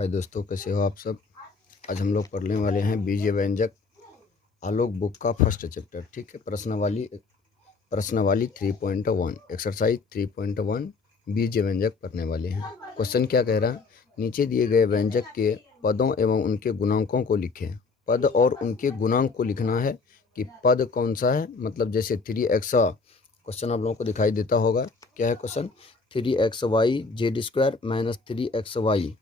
हाय दोस्तों, कैसे हो आप सब। आज हम लोग पढ़ने वाले हैं बीजीय व्यंजक आलोक बुक का फर्स्ट चैप्टर। ठीक है, प्रश्नावली 3.1 एक्सरसाइज 3.1 बीजीय व्यंजक पढ़ने वाले हैं। क्वेश्चन क्या कह रहा है, नीचे दिए गए व्यंजक के पदों एवं उनके गुणांकों को लिखें। पद और उनके गुणांक को लिखना है कि पद कौन सा है, मतलब जैसे 3x, क्वेश्चन आप लोगों को दिखाई देता होगा। क्या है question, 3xy Z square minus 3xy,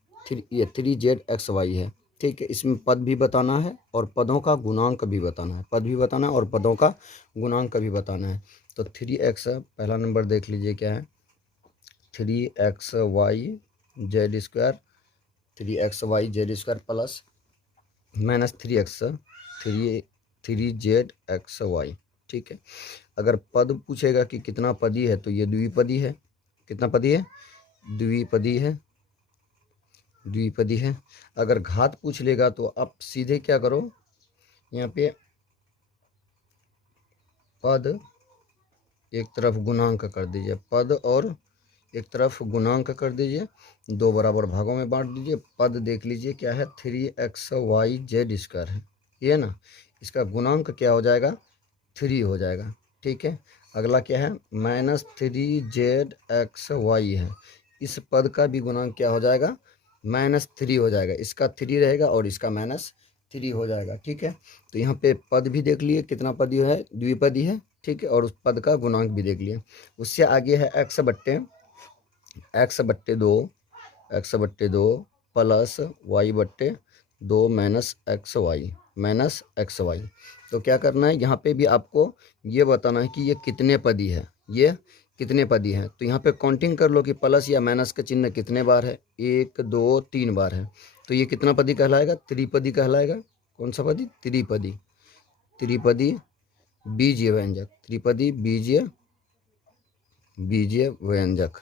ये 3zxy है। ठीक है, इसमें पद भी बताना है और पदों का गुणांक भी बताना है। पद भी बताना है और पदों का गुणांक भी बताना है। तो 3x पहला नंबर देख लीजिए क्या है, 3xy Z square, 3xy Z square plus minus 3z xy। ठीक है, अगर पद पूछेगा कि कितना पदी है तो ये द्विपदी है। कितना पदी है, द्विपदी है, द्विपदी है। अगर घात पूछ लेगा तो आप सीधे क्या करो, यहाँ पे पद एक तरफ गुणांक कर दीजिए, पद और एक तरफ गुणांक कर दीजिए, दो बराबर भागों में बांट दीजिए। पद देख लीजिए क्या है, 3xy जेड स्क्वायर है, ये ना, इसका गुणांक क्या हो जाएगा, 3 हो जाएगा। ठीक है, अगला क्या है, माइनस 3zxy है, इस पद का भी गुणांक क्या हो जाएगा, -3 हो जाएगा। इसका 3 रहेगा और इसका -3 हो जाएगा। ठीक है, तो यहाँ पे पद भी देख लिए कितना पदी है, द्विपदी है। ठीक है, और उस पद का गुणांक भी देख लिए। उससे आगे है x बट्टे 2 प्लस y बट्टे 2 माइनस एक्स वाई। तो क्या करना है, यहाँ पे भी आपको ये बताना है कि ये कितने पदी है, ये कितने पदी है। तो यहाँ पे काउंटिंग कर लो कि प्लस या माइनस का चिन्ह कितने बार है, 1 2 3 बार है। तो ये कितना पदी कहलाएगा, त्रिपदी कहलाएगा। कौन सा पदी, त्रिपदी, त्रिपदी बीजीय व्यंजक, त्रिपदी बीजीय व्यंजक।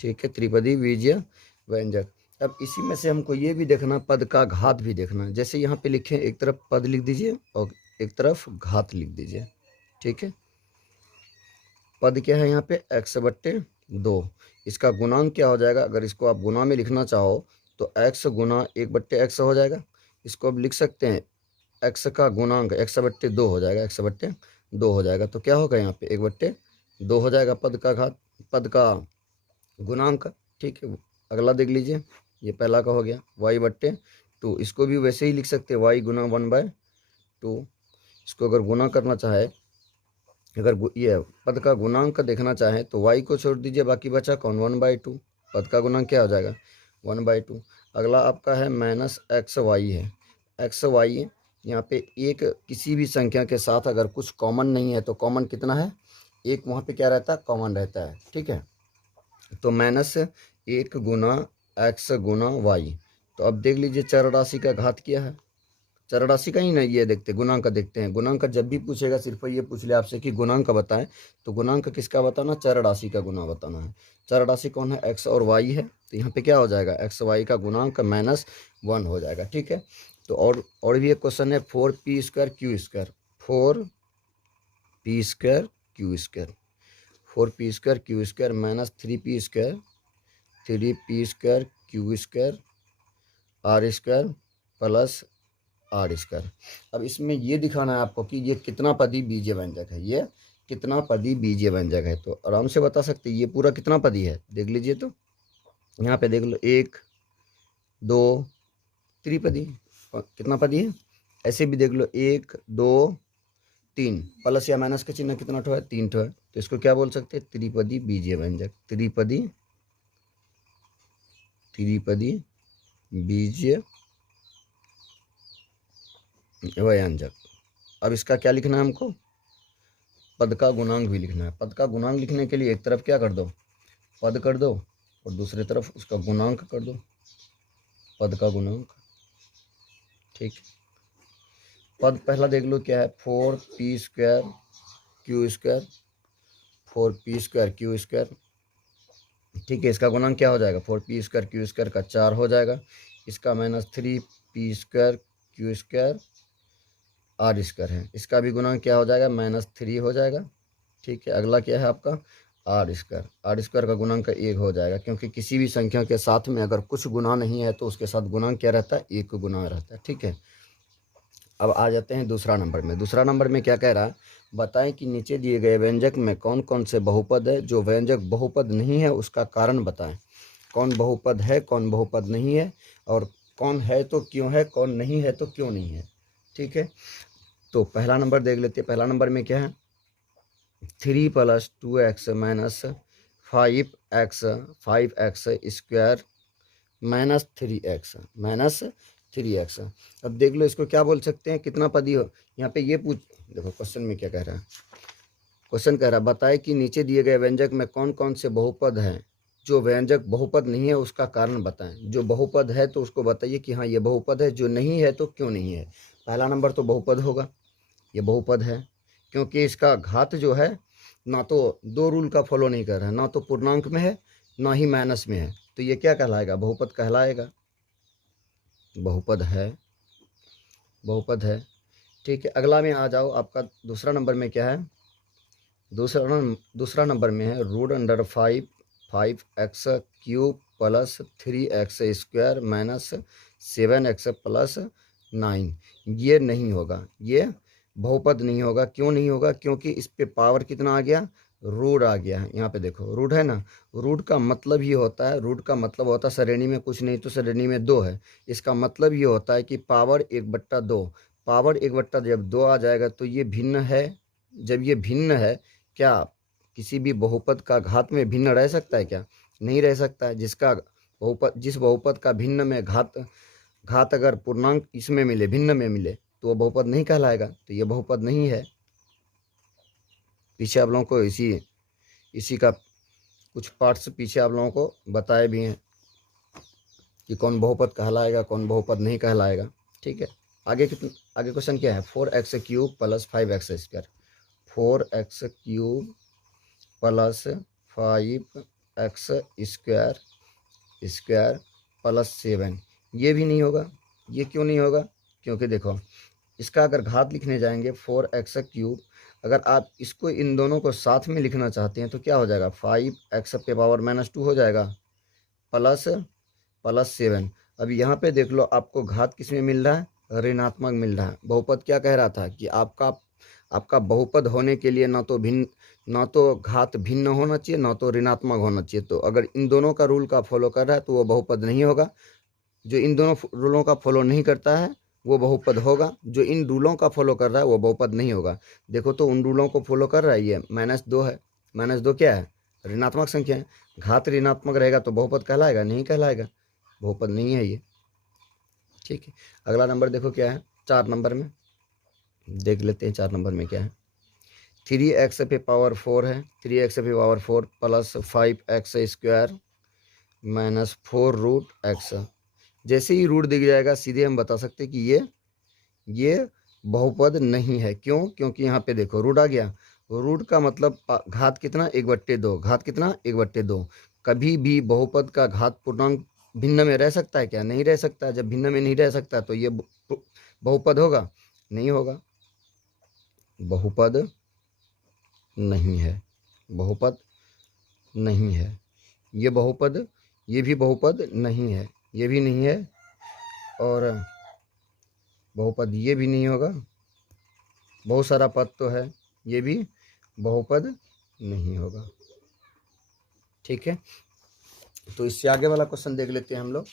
ठीक है, त्रिपदी बीजीय व्यंजक। अब इसी में से हमको ये भी देखना, पद का घात भी देखना। जैसे यहाँ पे लिखे, एक तरफ पद लिख दीजिए और एक तरफ घात लिख दीजिए। ठीक है, पद क्या है यहाँ पे, x बट्टे 2, इसका गुणांक क्या हो जाएगा, अगर इसको आप गुना में लिखना चाहो तो x गुना 1 बट्टे x हो जाएगा। इसको अब लिख सकते हैं, x का गुणांक x बट्टे 2 हो जाएगा, x बट्टे 2 हो जाएगा। तो क्या होगा यहाँ पे, 1 बट्टे 2 हो जाएगा पद का घात, पद का गुणांक। ठीक है, अगला देख लीजिए, ये पहला का हो गया, y बट्टे 2, इसको भी वैसे ही लिख सकते हैं, y गुना 1/2। इसको अगर गुना करना चाहे, अगर ये पद का गुणांक देखना चाहें तो y को छोड़ दीजिए, बाकी बचा कौन, 1/2। पद का गुणांक क्या हो जाएगा, 1/2। अगला आपका है माइनस एक्स वाई है, एक्स वाई यहाँ पे एक किसी भी संख्या के साथ अगर कुछ कॉमन नहीं है तो कॉमन कितना है, एक, वहाँ पे क्या रहता है, कॉमन रहता है। ठीक है, तो -1 गुना एक्स गुना वाई। तो अब देख लीजिए चर राशि का घात क्या है, चर राशि का ही नहीं, ये देखते गुणांक देखते हैं। गुणांक जब भी पूछेगा सिर्फ ये पूछ ले आपसे कि गुणांक बताएं, तो गुणांक किसका बताना, चर राशि का गुना बताना है। चर राशि कौन है, एक्स और वाई है। तो यहाँ पे क्या हो जाएगा, एक्स वाई का गुणांक -1 हो जाएगा। ठीक है, तो और भी एक क्वेश्चन है, 4p² Q square, 4p² Q square, 4p² Q square minus 3p² Q square R square plus R square. अब इसमें ये दिखाना है आपको कि ये कितना पदी बीजीय व्यंजक है, ये कितना पदी बीजीय व्यंजक है। तो आराम से बता सकते हैं ये पूरा कितना पदी है, देख लीजिए। तो यहाँ पे देख लो, 1 2 त्रिपदी, कितना पदी है। ऐसे भी देख लो, 1 2 3, प्लस या माइनस का चिन्ह कितना ठो है, 3 ठो है। तो इसको क्या बोल सकते हैं, त्रिपदी बीजीय व्यंजक, त्रिपदी बीजीय व्यंजक। अब इसका क्या लिखना है हमको, पद का गुणांक भी लिखना है। पद का गुणांक लिखने के लिए एक तरफ क्या कर दो, पद कर दो, और दूसरी तरफ उसका गुणांक कर दो, पद का गुणांक। ठीक, पद पहला देख लो क्या है, 4p² Q square, 4p² Q square. ठीक है, इसका गुणांक क्या हो जाएगा, 4p² क्यू स्क्वायर का 4 हो जाएगा। इसका -3p² Q square R square है, इसका भी गुणांक क्या हो जाएगा, -3 हो जाएगा। ठीक है, अगला क्या है आपका, आर स्क्वायर का गुणांक 1 हो जाएगा, क्योंकि किसी भी संख्या के साथ में अगर कुछ गुना नहीं है तो उसके साथ गुणांक क्या रहता है, 1 गुना रहता है। ठीक है, अब आ जाते हैं दूसरा नंबर में। दूसरा नंबर में क्या कह रहा है, बताएं कि नीचे दिए गए व्यंजक में कौन कौन से बहुपद है, जो व्यंजक बहुपद नहीं है उसका कारण बताएं। कौन बहुपद है, कौन बहुपद नहीं है, और कौन है तो क्यों है, कौन नहीं है तो क्यों नहीं है। ठीक है, तो पहला नंबर देख लेते हैं। पहला नंबर में क्या है, 3 + 2x - 5x स्क्वायर -3x। अब देख लो इसको क्या बोल सकते हैं, कितना पदी हो। यहाँ पे ये पूछ, देखो क्वेश्चन में क्या कह रहा है। क्वेश्चन कह रहा है बताए कि नीचे दिए गए व्यंजक में कौन कौन से बहुपद हैं, जो व्यंजक बहुपद नहीं है उसका कारण बताएं। जो बहुपद है तो उसको बताइए कि हाँ ये बहुपद है, जो नहीं है तो क्यों नहीं है। पहला नंबर तो बहुपद होगा, ये बहुपद है क्योंकि इसका घात जो है ना तो 2 रूल का फॉलो नहीं कर रहा है, ना तो पूर्णांक में है ना ही माइनस में है, तो ये क्या कहलाएगा, बहुपद कहलाएगा। बहुपद है, बहुपद है। ठीक है, अगला में आ जाओ। आपका दूसरा नंबर में क्या है, दूसरा नंबर में है √5 5x³ + 3x² - 7x + 9। ये नहीं होगा, ये बहुपद नहीं होगा। क्यों नहीं होगा, क्योंकि इस पे पावर कितना आ गया, रूट आ गया है। यहाँ पे देखो रूट है ना, रूट का मतलब ही होता है, रूट का मतलब होता है श्रेणी में कुछ नहीं तो श्रेणी में 2 है। इसका मतलब ये होता है कि पावर 1/2। पावर 1/2 जब 2 आ जाएगा तो ये भिन्न है। जब ये भिन्न है, क्या किसी भी बहुपद का घात में भिन्न रह सकता है क्या, नहीं रह सकता है। जिसका बहुपद, जिस बहुपद का भिन्न में घात घात अगर पूर्णांक इसमें मिले, भिन्न में मिले, तो वो बहुपद नहीं कहलाएगा, तो ये बहुपद नहीं है। पीछे आप लोगों को इसी का कुछ पार्ट्स पीछे आप लोगों को बताए भी हैं कि कौन बहुपद कहलाएगा, कौन बहुपद नहीं कहलाएगा। ठीक है, आगे क्वेश्चन क्या है, 4x³ + 5x²। 4x³ + 5x² + 7, ये भी नहीं होगा। ये क्यों नहीं होगा, क्योंकि देखो इसका अगर घात लिखने जाएंगे 4x³, अगर आप इसको इन दोनों को साथ में लिखना चाहते हैं तो क्या हो जाएगा, 5x⁻² हो जाएगा प्लस 7। अब यहाँ पे देख लो आपको घात किस में मिल रहा है, ऋणात्मक मिल रहा है। बहुपद क्या कह रहा था कि आपका बहुपद होने के लिए ना तो घात भिन्न होना चाहिए, ना तो ऋणात्मक होना चाहिए। तो अगर इन दोनों का रूल का फॉलो कर रहा है तो वो बहुपद नहीं होगा। जो इन दोनों रूलों का फॉलो नहीं करता है वो बहुपद होगा। जो इन रूलों का फॉलो कर रहा है वो बहुपद नहीं होगा। देखो तो उन रूलों को फॉलो कर रहा है, ये -2 है। -2 क्या है, ऋणात्मक संख्या है। घात ऋणात्मक रहेगा तो बहुपद कहलाएगा, नहीं कहलाएगा, बहुपद नहीं है ये। ठीक है, अगला नंबर देखो क्या है, 4 नंबर में देख लेते हैं। 4 नंबर में क्या है, 3x⁴ है। 3x⁴ + 5x² - 4√x। जैसे ही रूट दिख जाएगा सीधे हम बता सकते हैं कि ये बहुपद नहीं है। क्यों, क्योंकि यहाँ पे देखो रूट आ गया। रूट का मतलब घात कितना, 1/2। घात कितना, 1/2। कभी भी बहुपद का घात पूर्णांक भिन्न में रह सकता है क्या, नहीं रह सकता। जब भिन्न में नहीं रह सकता तो ये बहुपद होगा, नहीं होगा, बहुपद नहीं है, बहुपद नहीं है। ये बहुपद, ये भी बहुपद नहीं है, ये भी नहीं है, और बहुपद ये भी नहीं होगा। बहुत सारा पद तो है, ये भी बहुपद नहीं होगा। ठीक है, तो इससे आगे वाला क्वेश्चन देख लेते हैं हम लोग।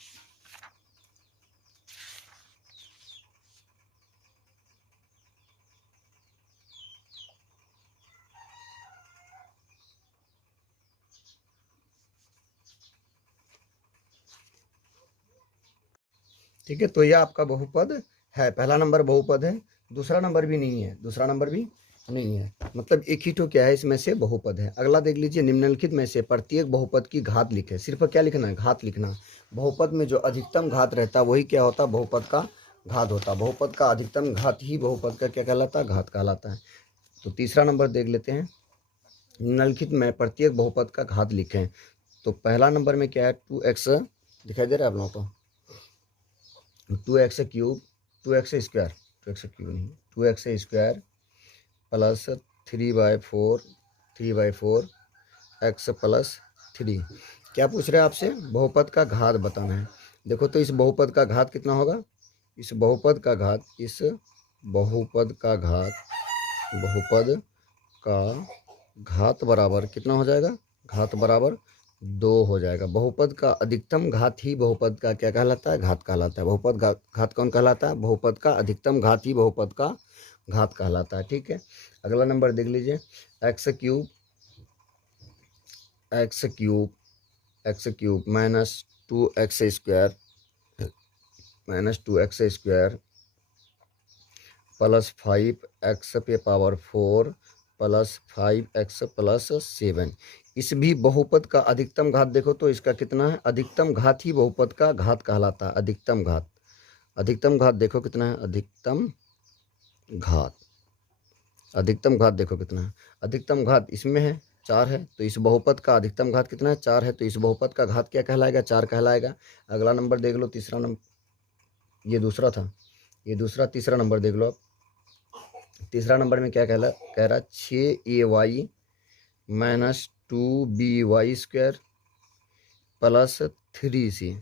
ठीक है, तो यह आपका बहुपद है। पहला नंबर बहुपद है, दूसरा नंबर भी नहीं है, दूसरा नंबर भी नहीं है। मतलब एक ही तो क्या है, इसमें से बहुपद है। अगला देख लीजिए, निम्नलिखित में से प्रत्येक बहुपद की घात लिखे। सिर्फ क्या लिखना है, घात लिखना। बहुपद में जो अधिकतम घात रहता है वही क्या होता है, बहुपद का घात होता है। बहुपद का अधिकतम घात ही बहुपद का क्या कहलाता है, घात कहलाता है। तो तीसरा नंबर देख लेते हैं, निम्नलिखित में प्रत्येक बहुपद का घात लिखें। तो पहला नंबर में क्या है, 2x दिखाई दे रहा है आप लोगों को, 2x³ 2x² 2x³ नहीं, 2x² + 3/4 एक्स प्लस 3। क्या पूछ रहे हैं आपसे? बहुपद का घात बताना है। देखो तो इस बहुपद का घात कितना होगा? इस बहुपद का घात बराबर कितना हो जाएगा? घात बराबर 2 हो जाएगा। बहुपद का अधिकतम घात ही बहुपद का क्या कहलाता है? घात कहलाता है। बहुपद घात कौन कहलाता है? बहुपद का अधिकतम घात ही बहुपद का घात कहलाता है। ठीक है, अगला नंबर देख लीजिए। X cube minus 2x square plus 5x पे पावर 4 प्लस 5x प्लस 7। इस भी बहुपद का अधिकतम घात देखो तो इसका कितना है? अधिकतम घात ही बहुपद का घात कहलाता है। अधिकतम घात देखो कितना है? अधिकतम घात देखो कितना है? अधिकतम घात इसमें है 4 है, तो इस बहुपद का अधिकतम घात कितना है? 4 है, तो इस बहुपद का घात क्या कहलाएगा? 4 कहलाएगा। अगला नंबर देख लो, तीसरा नंबर, ये दूसरा था, ये दूसरा, तीसरा नंबर देख लो आप। तीसरा नंबर में क्या कह रहा? 6ay minus 2by square plus 3c।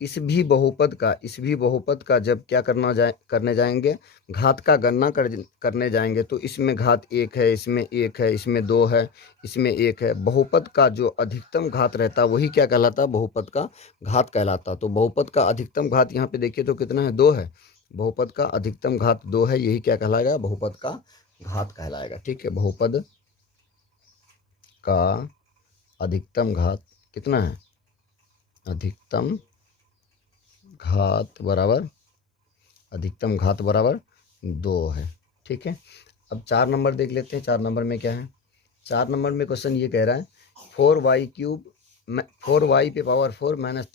इस भी बहुपद का जब क्या करने जाएंगे? घात का गणना करने जाएंगे तो इसमें घात 1 है, इसमें 1 है, इसमें 2 है, इसमें 1 है। बहुपद का जो अधिकतम घात रहता है वही क्या कहलाता? बहुपद का घात कहलाता। तो बहुपद का अधिकतम घात यहाँ पे देखिए तो कितना है? 2 है। बहुपद का अधिकतम घात 2 है, यही क्या कहलाएगा? बहुपद का घात कहलाएगा। ठीक है, बहुपद का अधिकतम घात कितना है? अधिकतम घात बराबर 2 है। ठीक है, अब 4 नंबर देख लेते हैं। 4 नंबर में क्या है? 4 नंबर में क्वेश्चन ये कह रहा है 4y पे power 4 minus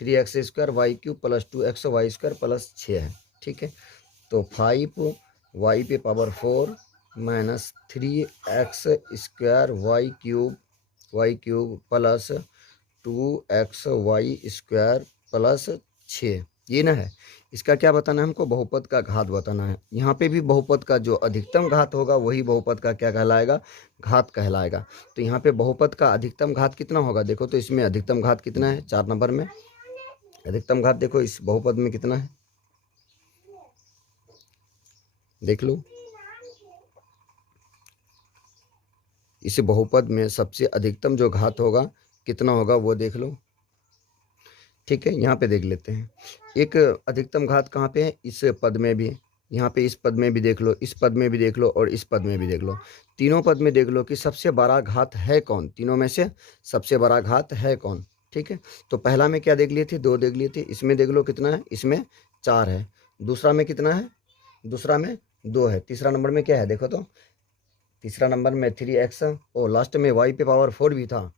3x square Y cube plus 2x Y square plus 6 है। ठीक है, तो 5y पे power 4 minus 3x square Y cube plus 2x Y square plus 6, ये ना है। इसका क्या बताना है हमको? बहुपद का घात बताना है। यहाँ पे भी बहुपद का जो अधिकतम घात होगा वही बहुपद का क्या कहलाएगा? घात कहलाएगा। तो यहाँ पे बहुपद का अधिकतम घात कितना होगा? देखो तो इसमें अधिकतम घात कितना है? 4 नंबर में अधिकतम घात देखो इस बहुपद में कितना है, देख लो। इस बहुपद में सबसे अधिकतम जो घात होगा कितना होगा वो देख लो। ठीक है, यहाँ पे देख लेते हैं। एक अधिकतम घात कहाँ पे है? इस पद में भी, यहाँ पे इस पद में भी देख लो, इस पद में भी देख लो और इस पद में भी देख लो। तीनों पद में देख लो कि सबसे बड़ा घात है कौन? तीनों में से सबसे बड़ा घात है कौन? ठीक है, तो पहला में क्या देख लिए थे? 2 देख लिए थे। इसमें देख लो कितना है? इसमें 4 है। दूसरा में कितना है? दूसरा में 2 है। तीसरा नंबर में क्या है? देखो तो तीसरा नंबर में 3x और लास्ट में y पे पावर 4 भी था,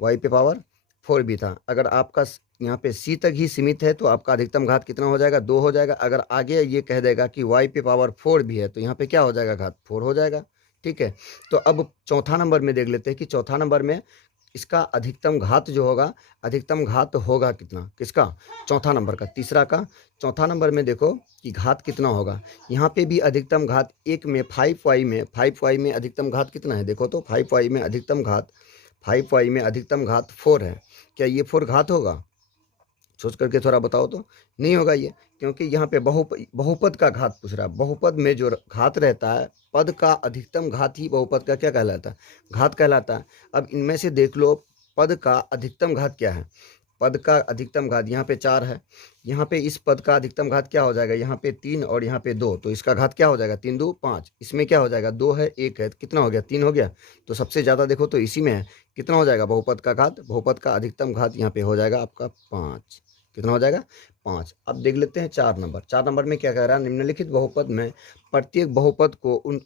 y पे पावर 4 भी था। अगर आपका यहाँ पे c तक ही सीमित है तो आपका अधिकतम घात कितना हो जाएगा? 2 हो जाएगा। अगर आगे ये कह देगा कि y पे पावर 4 भी है तो यहाँ पे क्या हो जाएगा? घात 4 हो जाएगा। ठीक है, तो अब चौथा नंबर में देख लेते हैं कि चौथा नंबर में इसका अधिकतम घात जो होगा, अधिकतम घात होगा कितना? किसका? चौथा नंबर का। तीसरा का चौथा नंबर में देखो कि घात कितना होगा। यहाँ पे भी अधिकतम घात 1 में 5y में अधिकतम घात कितना है? देखो तो 5y में अधिकतम घात 4 है। क्या ये 4 घात होगा? सोच करके थोड़ा बताओ तो। नहीं होगा ये, क्योंकि यहाँ पे बहुपद का घात पूछ रहा है। बहुपद में जो घात रहता है, पद का अधिकतम घात ही बहुपद का क्या कहलाता है? घात कहलाता है। अब इनमें से देख लो पद का अधिकतम घात क्या है? पद का अधिकतम घात यहाँ पे 4 है। यहाँ पे इस पद का अधिकतम घात क्या हो जाएगा? यहाँ पे 3 और यहाँ पे 2, तो इसका घात क्या हो जाएगा? 3 2 5। इसमें क्या हो जाएगा? 2 है, 1 है, कितना हो गया? 3 हो गया। तो सबसे ज़्यादा देखो तो इसी में है। कितना हो जाएगा बहुपद का घात? बहुपद का अधिकतम घात यहाँ पे हो जाएगा आपका 5। कितना हो जाएगा? 5। अब देख लेते हैं 4 नंबर। 4 नंबर में क्या कह रहा है? निम्नलिखित बहुपद में प्रत्येक बहुपद को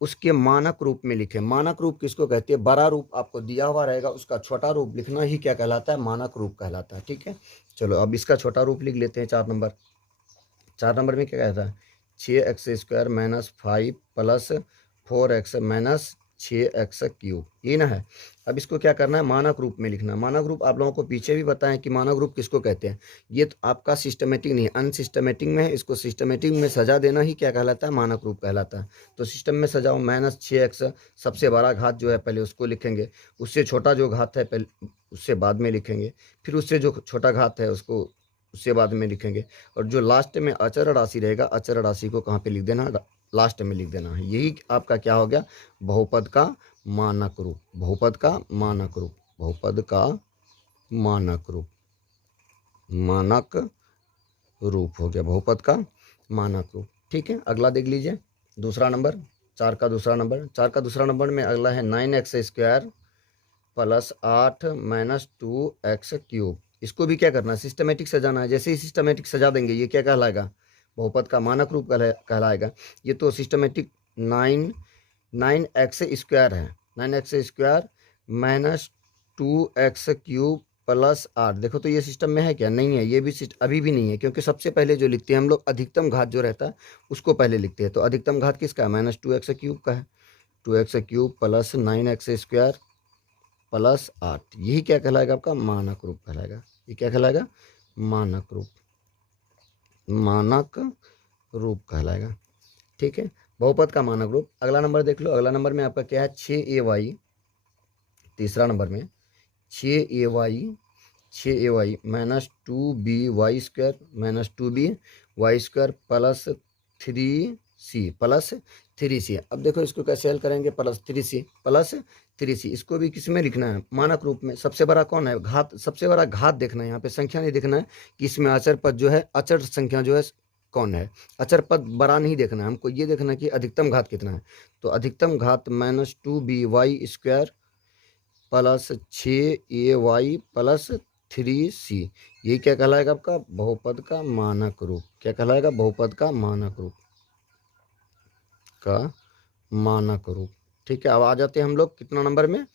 उसके मानक रूप में लिखें। मानक रूप किसको कहते हैं? बड़ा रूप आपको दिया हुआ रहेगा, उसका छोटा रूप लिखना ही क्या कहलाता है? मानक रूप कहलाता है। ठीक है, चलो अब इसका छोटा रूप लिख लेते हैं। 4 नंबर। 4 नंबर में क्या कहता है? 6x square minus 5 plus 4x minus 6x cube, ये ना है। अब इसको क्या करना है, मानक रूप में लिखना। मानक रूप आप लोगों को पीछे भी बताएं कि मानक रूप किसको कहते हैं। ये तो आपका सिस्टमेटिक नहीं, अनसिस्टमेटिक में है। इसको सिस्टमेटिक में सजा देना ही क्या कहलाता है, मानक रूप कहलाता है। तो सिस्टम में सजाओ, -6x सबसे बड़ा घात जो है पहले उसको लिखेंगे, उससे छोटा जो घात है पहले उससे बाद में लिखेंगे, फिर उससे जो छोटा घात है उसको उससे बाद में लिखेंगे, और जो लास्ट में अचर राशि रहेगा, अचर राशि को कहाँ पे लिख देना, लास्ट में लिख देना है। यही आपका क्या हो गया, बहुपद का मानक रूप। बहुपद का मानक रूप, बहुपद का मानक रूप, मानक रूप हो गया बहुपद का मानक रूप। ठीक है, अगला देख लीजिए, दूसरा नंबर, 4 का दूसरा नंबर। 4 का दूसरा नंबर में अगला है 9x² + 8 - 2x³। इसको भी क्या करना है, सिस्टमेटिक सजाना है। जैसे ही सिस्टमेटिक सजा देंगे ये क्या कहलाएगा, बहुपद का मानक रूप कहलाएगा। ये तो सिस्टमेटिक 9x² है, 9x² - 2x³ + 8। देखो तो ये सिस्टम में है क्या, नहीं है, ये भी अभी भी नहीं है, क्योंकि सबसे पहले जो लिखते हैं हम लोग अधिकतम घात जो रहता है उसको पहले लिखते हैं। तो अधिकतम घात किसका है, -2x³ का है, 2x³ + 9x² + 8। यही क्या कहलाएगा, आपका मानक रूप कहलाएगा। ये क्या कहलाएगा, मानक रूप, मानक रूप कहलाएगा। ठीक है, बहुपद का मानक रूप। अगला नंबर देख लो, अगला नंबर में आपका क्या है, 6ay। तीसरा नंबर में 6ay, 6ay - 2by² - 2by² + 3c। अब देखो इसको कैसे हल करेंगे, +3c, इसको भी किस में लिखना है, मानक रूप में। सबसे बड़ा कौन है, घात, सबसे बड़ा घात देखना है, यहाँ पे संख्या नहीं देखना है कि इसमें अचर पद जो है, अचर संख्या जो है कौन है, अचर पद बड़ा नहीं देखना है हमको, ये देखना है कि अधिकतम घात कितना है। तो अधिकतम घात -2by² + 6ay + 3c। यही क्या कहलाएगा, आपका बहुपद का मानक रूप। क्या कहलाएगा, बहुपद का मानक रूप, का मानक रूप। ठीक है, अब आ जाते हैं हम लोग कितना नंबर में,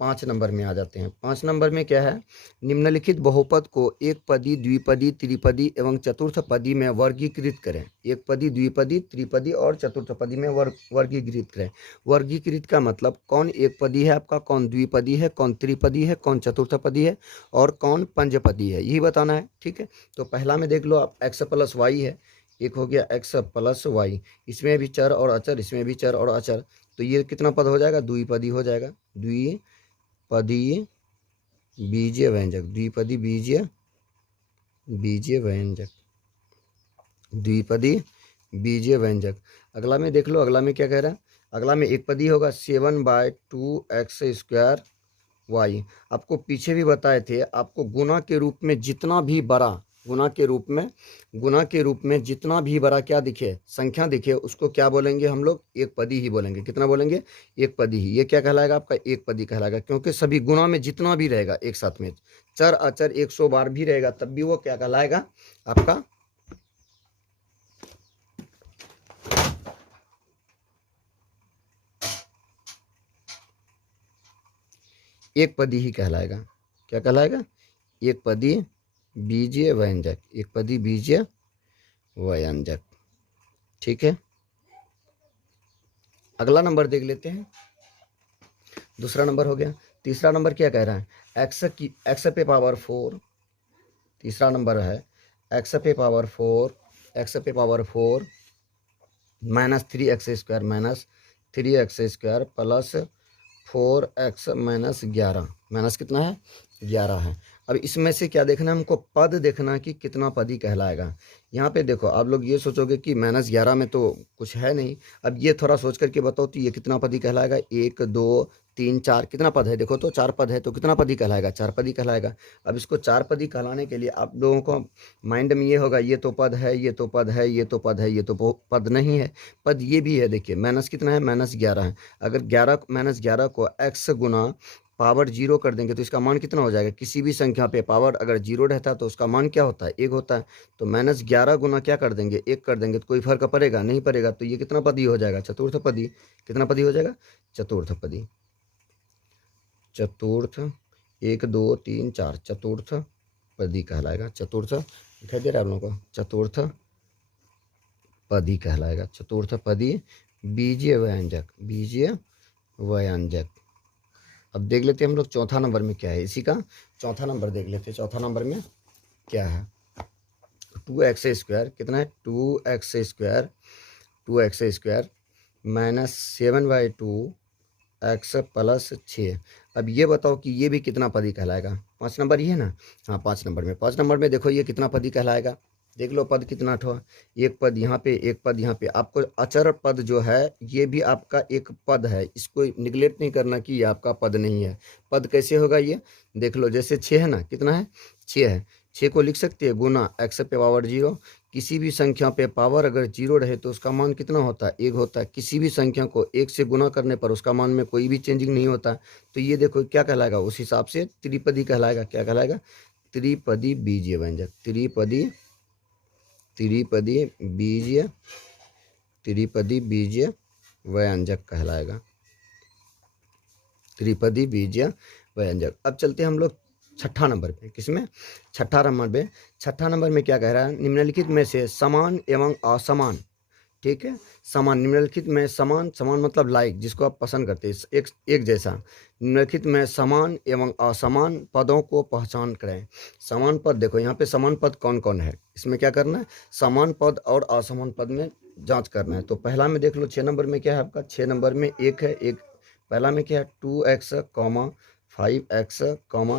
5 नंबर में आ जाते हैं। 5 नंबर में क्या है, निम्नलिखित बहुपद को एक पदी, द्विपदी, त्रिपदी एवं चतुर्थ पदी में वर्गीकृत करें। एक पदी, द्विपदी, त्रिपदी और चतुर्थ पदी में वर्गीकृत करें। वर्गीकृत का मतलब कौन एक पदी है आपका, कौन द्विपदी है, कौन त्रिपदी है, कौन चतुर्थ पदी है और कौन पंचपदी है, यही बताना है। ठीक है, तो पहला में देख लो आप, x + y है, एक हो गया x + y, इसमें भी चर और अचर, इसमें भी चर और अचर, तो ये कितना पद हो जाएगा, द्विपदी हो जाएगा। द्विपदी बीजीय व्यंजक, द्विपदी बीजीय व्यंजक, द्विपदी बीजीय व्यंजक। अगला में देख लो, अगला में क्या कह रहा है, अगला में एक पदी होगा 7/2x² y। आपको पीछे भी बताए थे, आपको गुना के रूप में जितना भी बड़ा, गुना के रूप में जितना भी बड़ा क्या दिखे, संख्या दिखे, उसको क्या बोलेंगे हम लोग, एक पदी ही बोलेंगे। कितना बोलेंगे, एक पदी ही। ये क्या कहलाएगा, आपका एक पदी कहलाएगा, क्योंकि सभी गुना में जितना भी रहेगा एक साथ में, चर अचर 100 बार भी रहेगा तब भी वो क्या कहलाएगा, आपका एक पदी ही कहलाएगा। क्या कहलाएगा, एक पदी बीजीय व्यंजक, एक पदी बीजीय व्यंजक। ठीक है, अगला नंबर देख लेते हैं, दूसरा नंबर हो गया। तीसरा नंबर क्या कह रहा है, एक्स पे पावर 4। तीसरा नंबर है एक्स पे power 4 -3x² -3x² + 4x -11, minus कितना है, 11 है। अब इसमें से क्या देखना है हमको, पद देखना कि कितना पदी कहलाएगा। यहाँ पे देखो आप लोग ये सोचोगे कि -11 में तो कुछ है नहीं। अब ये थोड़ा सोच करके बताओ तो ये कितना पदी कहलाएगा, 1 2 3 4, कितना पद है, देखो तो 4 पद है, तो कितना पदी कहलाएगा, 4 पदी कहलाएगा। अब इसको 4 पदी कहलाने के लिए आप लोगों को माइंड में ये होगा, ये तो पद है, ये तो पद है, ये तो पद है, ये तो पद नहीं है, पद ये भी है। देखिए माइनस कितना है, -11 है। अगर 11 -11 को x गुना पावर 0 कर देंगे तो इसका मान कितना हो जाएगा, किसी भी संख्या पे पावर अगर 0 रहता है तो उसका मान क्या होता है, 1 होता है। तो -11 गुना क्या कर देंगे, 1 कर देंगे, तो कोई फर्क पड़ेगा नहीं पड़ेगा, तो ये कितना पदी हो जाएगा, चतुर्थ पदी। कितना पदी हो जाएगा, चतुर्थ पदी, चतुर्थ, 1 2 3 4 चतुर्थ पदी कहलाएगा। चतुर्थ दिखाई दे रहा है आप लोगों को, चतुर्थ पदी कहलाएगा, चतुर्थ पदी बीजीय व्यंजक, बीजीय व्यंजक। अब देख लेते हैं हम लोग चौथा नंबर में क्या है, इसी का चौथा नंबर देख लेते हैं। चौथा नंबर में क्या है, 2x² कितना है, 2x² 2x² -7/2 x + 6। अब ये बताओ कि ये भी कितना पदी कहलाएगा, 5 नंबर ही है ना। हाँ 5 नंबर में, 5 नंबर में देखो ये कितना पदी कहलाएगा, देख लो पद कितना ठो, एक पद यहाँ पे, एक पद यहाँ पे। आपको अचर पद जो है ये भी आपका एक पद है, इसको निगलेक्ट नहीं करना कि ये आपका पद नहीं है। पद कैसे होगा ये देख लो, जैसे 6 है ना, कितना है 6 है, 6 को लिख सकते हैं गुना x पे पावर 0। किसी भी संख्या पे पावर अगर 0 रहे तो उसका मान कितना होता है, 1 होता है। किसी भी संख्या को 1 से गुना करने पर उसका मान में कोई भी चेंजिंग नहीं होता। तो ये देखो क्या कहलाएगा, उस हिसाब से त्रिपदी कहलाएगा। क्या कहलाएगा, त्रिपदी बीजीय व्यंजक, त्रिपदी बीजीय, त्रिपदी बीजीय व्यंजक कहलाएगा, त्रिपदी बीजीय व्यंजक। अब चलते हैं हम लोग छठा नंबर पे, किसमें, छठा नंबर पे। छठा नंबर में क्या कह रहा है, निम्नलिखित में से समान एवं असमान, ठीक है, समान, निम्नलिखित में समान, समान मतलब लाइक, जिसको आप पसंद करते हैं, एक जैसा। निम्नलिखित में समान एवं असमान पदों को पहचान करें। समान पद देखो यहाँ पे समान पद कौन कौन है, इसमें क्या करना है, समान पद और असमान पद में जांच करना है। तो पहला में देख लो 6 नंबर में क्या है आपका, 6 नंबर में एक है, एक पहला में क्या है 2x, 5x,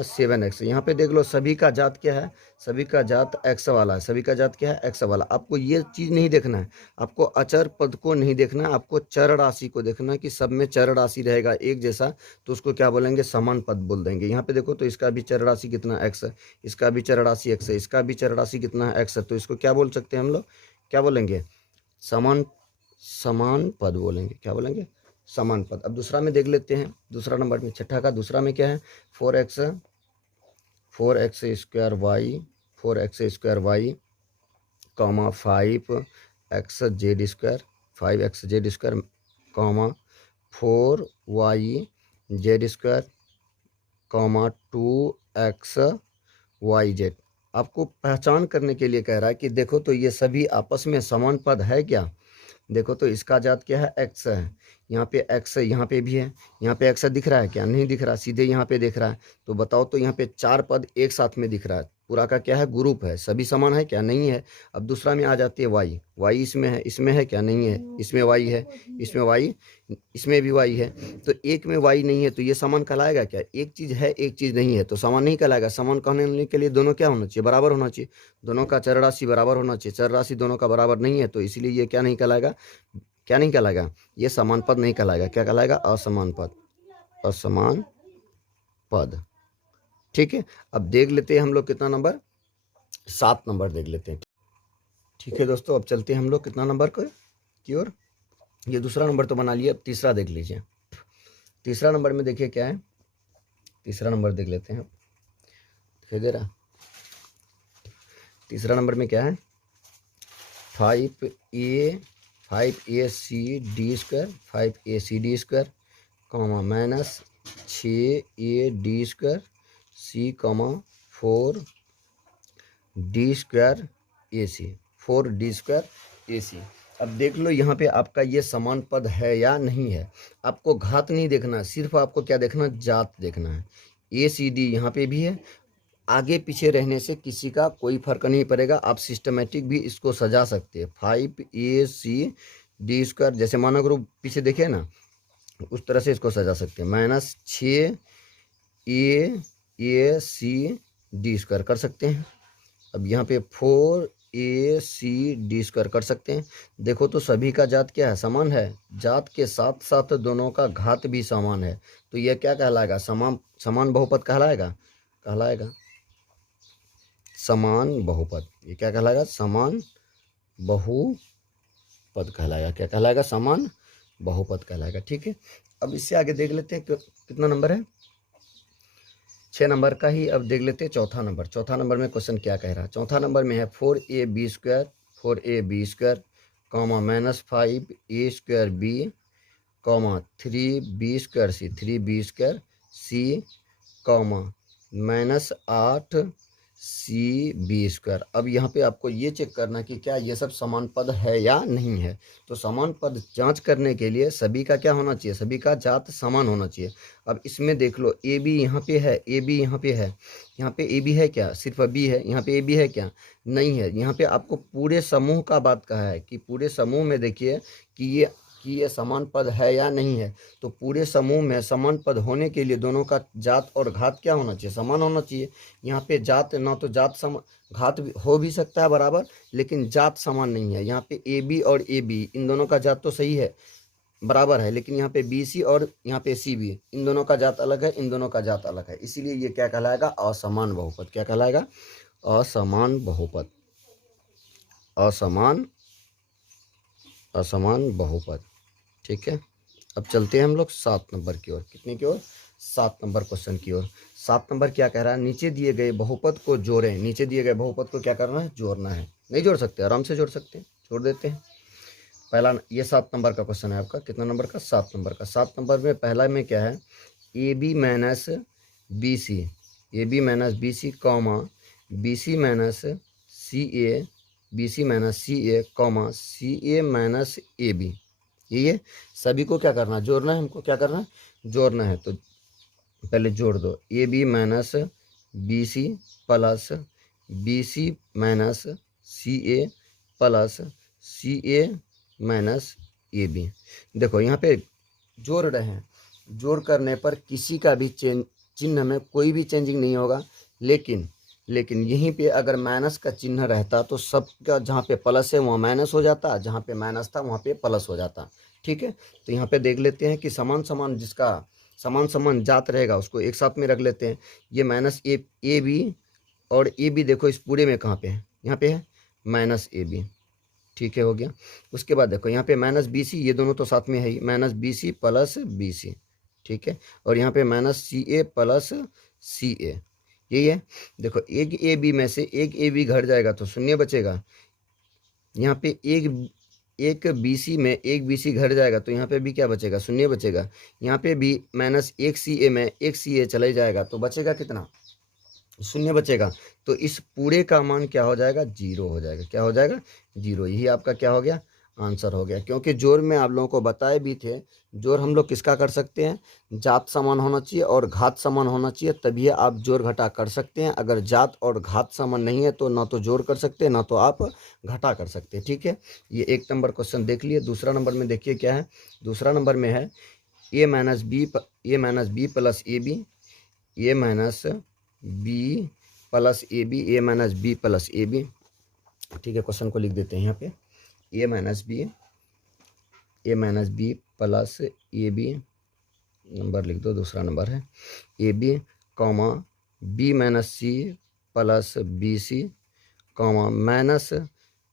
7x। यहाँ पे देख लो सभी का जात क्या है, सभी का जात x वाला है, सभी का जात क्या है, x वाला। आपको ये चीज़ नहीं देखना है, आपको अचर पद को नहीं देखना है, आपको चर राशि को देखना है कि सब में चर राशि रहेगा एक जैसा, तो उसको क्या बोलेंगे, समान पद बोल देंगे। यहाँ पे देखो तो इसका भी चर राशि कितना x है, इसका भी चर राशि x है, इसका भी चर राशि कितना है x है। तो इसको क्या बोल सकते हैं हम लोग, क्या बोलेंगे, समान, समान पद बोलेंगे, क्या बोलेंगे, समान पद। अब दूसरा में देख लेते हैं, दूसरा नंबर में छठा का दूसरा में क्या है, 4x, 4x² y, 4x² y, 5xz², 5xz², 4yz², 2xyz। आपको पहचान करने के लिए कह रहा है कि देखो तो ये सभी आपस में समान पद है क्या। देखो तो इसका जात क्या है, x है, यहाँ पे x है, यहाँ पे भी है, यहाँ पे x दिख रहा है क्या, नहीं दिख रहा, सीधे यहाँ पे दिख रहा है। तो बताओ तो यहाँ पे 4 पद एक साथ में दिख रहा है, पूरा का क्या है, ग्रुप है, सभी समान है क्या, नहीं है। अब दूसरा में आ जाती है y, y इसमें है क्या, नहीं है, इसमें y है, इसमें y, इसमें भी y है। तो एक में y नहीं है तो ये समान कहलाएगा क्या, एक चीज़ है एक चीज़ नहीं है तो समान नहीं कहलाएगा। समान कहने के लिए दोनों क्या होना चाहिए, बराबर होना चाहिए, दोनों का चर राशि बराबर होना चाहिए। चर राशि दोनों का बराबर नहीं है तो इसलिए ये क्या नहीं कहलाएगा, क्या नहीं कहलाएगा, ये समान पद नहीं कहलाएगा। क्या कहलाएगा, असमान पद, असमान पद, ठीक है। अब देख लेते हैं हम लोग कितना नंबर, 7 नंबर देख लेते हैं, ठीक है दोस्तों। अब चलते हैं हम लोग कितना नंबर की ओर, ये दूसरा नंबर तो बना लिया, अब तीसरा देख लीजिए। तीसरा नंबर में देखिए क्या है, तीसरा नंबर देख लेते हैं, दिखाई दे रहा, तीसरा नंबर में क्या है, 5ac d², 5ac d², -6ad² c, 4d² ac। अब देख लो यहाँ पे आपका ये समान पद है या नहीं है। आपको घात नहीं देखना, सिर्फ आपको क्या देखना, जात देखना है। ACD यहाँ पे भी है, आगे पीछे रहने से किसी का कोई फर्क नहीं पड़ेगा। आप सिस्टमेटिक भी इसको सजा सकते हैं, 5ac d², जैसे माना ग्रुप पीछे देखे ना, उस तरह से इसको सजा सकते हैं। -6ac d² कर सकते हैं। अब यहाँ पे 4ac d² कर सकते हैं। देखो तो सभी का जात क्या है, समान है, जात के साथ साथ दोनों का घात भी समान है। तो यह क्या कहलाएगा, समान बहुपद कहलाएगा, समान बहुपद। ये क्या कहलाएगा, समान बहुपद कहलाएगा। क्या कहलाएगा, समान बहुपद कहलाएगा, ठीक है। अब इससे आगे देख लेते हैं कितना नंबर है, 6 नंबर का ही। अब देख लेते हैं चौथा नंबर। चौथा नंबर में क्वेश्चन क्या कह रहा है, चौथा नंबर में है 4ab², 4ab², -5a²b, 3b² c, 3b² c, -8 C B square. अब यहाँ पे आपको ये चेक करना कि क्या ये सब समान पद है या नहीं है। तो समान पद जांच करने के लिए सभी का क्या होना चाहिए, सभी का जात समान होना चाहिए। अब इसमें देख लो ए बी यहाँ पे है, ए बी यहाँ पे है, यहाँ पे ए बी है क्या, सिर्फ बी है, यहाँ पे ए बी है क्या, नहीं है। यहाँ पे आपको पूरे समूह का बात कहा है कि पूरे समूह में देखिए कि ये समान पद है या नहीं है। तो पूरे समूह में समान पद होने के लिए दोनों का जात और घात क्या होना चाहिए, समान होना चाहिए। यहाँ पे जात ना तो जात घात हो भी सकता है बराबर, लेकिन जात समान नहीं है। यहाँ पे ए बी और ए बी इन दोनों का जात तो सही है, बराबर है, लेकिन यहाँ पे बी सी और यहाँ पे सी बी इन दोनों का जात अलग है, इन दोनों का जात अलग है। इसीलिए ये क्या कहलाएगा, असमान बहुपद। क्या कहलाएगा, असमान बहुपद, असमान बहुपद। ठीक है, अब चलते हैं हम लोग 7 नंबर की ओर। कितने की ओर, 7 नंबर क्वेश्चन की ओर। 7 नंबर क्या कह रहा है, नीचे दिए गए बहुपद को जोड़ें। नीचे दिए गए बहुपद को क्या करना है, जोड़ना है। नहीं जोड़ सकते, आराम से जोड़ सकते हैं, जोड़ देते हैं। पहला ये 7 नंबर का क्वेश्चन है आपका, कितना नंबर का, 7 नंबर का। 7 नंबर में पहला में क्या है, ए B minus B C, A B minus B C comma B C minus C A, B C minus C A comma C A minus A B. ये सभी को क्या करना है, जोड़ना है। हमको क्या करना है, जोड़ना है। तो पहले जोड़ दो, A B minus B C plus B C minus C A plus C A minus A B. देखो यहाँ पे जोड़ रहे हैं, जोड़ करने पर किसी का भी चिन्ह में कोई भी चेंजिंग नहीं होगा, लेकिन यहीं पे अगर माइनस का चिन्ह रहता तो सबका जहाँ पे प्लस है वहाँ माइनस हो जाता, जहाँ पे माइनस था वहाँ पे प्लस हो जाता। ठीक है, तो यहाँ पे देख लेते हैं कि समान समान जिसका समान समान जात रहेगा उसको एक साथ में रख लेते हैं। ये माइनस ए बी और ए बी देखो इस पूरे में कहाँ पे है, यहाँ पे है माइनस ए बी। ठीक है, हो गया। उसके बाद देखो यहाँ पे माइनस बी सी, ये दोनों तो साथ में है ही, minus B C plus B c. ठीक है, और यहाँ पे minus C A plus C ए, यही है। देखो एक ए बी में से एक ए बी घट जाएगा तो शून्य बचेगा। यहाँ पे एक बी सी में एक बी सी घट जाएगा तो यहाँ पे भी क्या बचेगा, शून्य बचेगा। यहाँ पे भी माइनस एक सी ए में एक सी ए चले जाएगा तो बचेगा कितना, शून्य बचेगा। तो इस पूरे का मान क्या हो जाएगा, 0 हो जाएगा। क्या हो जाएगा, 0। यही आपका क्या हो गया, आंसर हो गया। क्योंकि जोड़ में आप लोगों को बताए भी थे, जोड़ हम लोग किसका कर सकते हैं, जात समान होना चाहिए और घात समान होना चाहिए, तभी आप जोड़ घटा कर सकते हैं। अगर जात और घात समान नहीं है तो ना तो जोड़ कर सकते हैं ना तो आप घटा कर सकते हैं। ठीक है, ये 1 नंबर क्वेश्चन देख लिए। दूसरा नंबर में देखिए क्या है, दूसरा नंबर में है a minus B plus A b, a minus B plus A b, a minus B plus A b. ठीक है, क्वेश्चन को लिख देते हैं यहाँ पे, a minus B plus A b, number लिख दो, दूसरा नंबर है ए b comma b minus c plus B C comma minus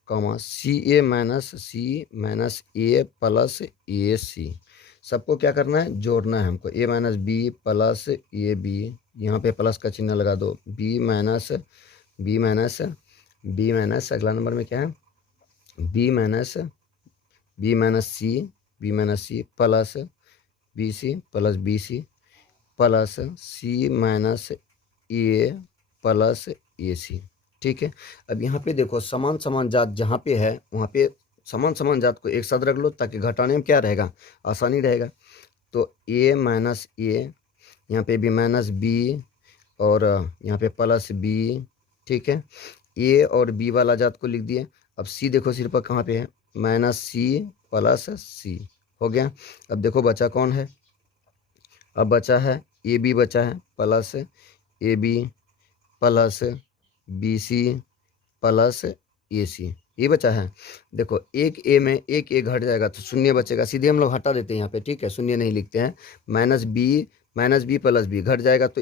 comma C A minus a plus a c. सबको क्या करना है, जोड़ना है हमको। ए माइनस बी प्लस ए बी, यहाँ पे प्लस का चिन्ह लगा दो, बी माइनस अगला नंबर में क्या है, b minus c plus B C plus c minus a plus a c. ठीक है, अब यहाँ पे देखो समान समान जात जहाँ पे है वहाँ पे समान समान जात को एक साथ रख लो ताकि घटाने में क्या रहेगा, आसानी रहेगा। तो ए माइनस ए, यहाँ पे भी माइनस बी और यहाँ पे प्लस बी। ठीक है, ए और बी वाला जात को लिख दिए। अब सी देखो सिर्फ कहाँ पे है, माइनस सी प्लस सी, हो गया। अब देखो बचा कौन है, अब बचा है ए बी, बचा है plus A b plus B C plus a c, ये बचा है। देखो एक ए में एक ए घट जाएगा तो शून्य बचेगा, सीधे हम लोग हटा देते हैं यहाँ पे। ठीक है, शून्य नहीं लिखते हैं। माइनस बी प्लस बी घट जाएगा तो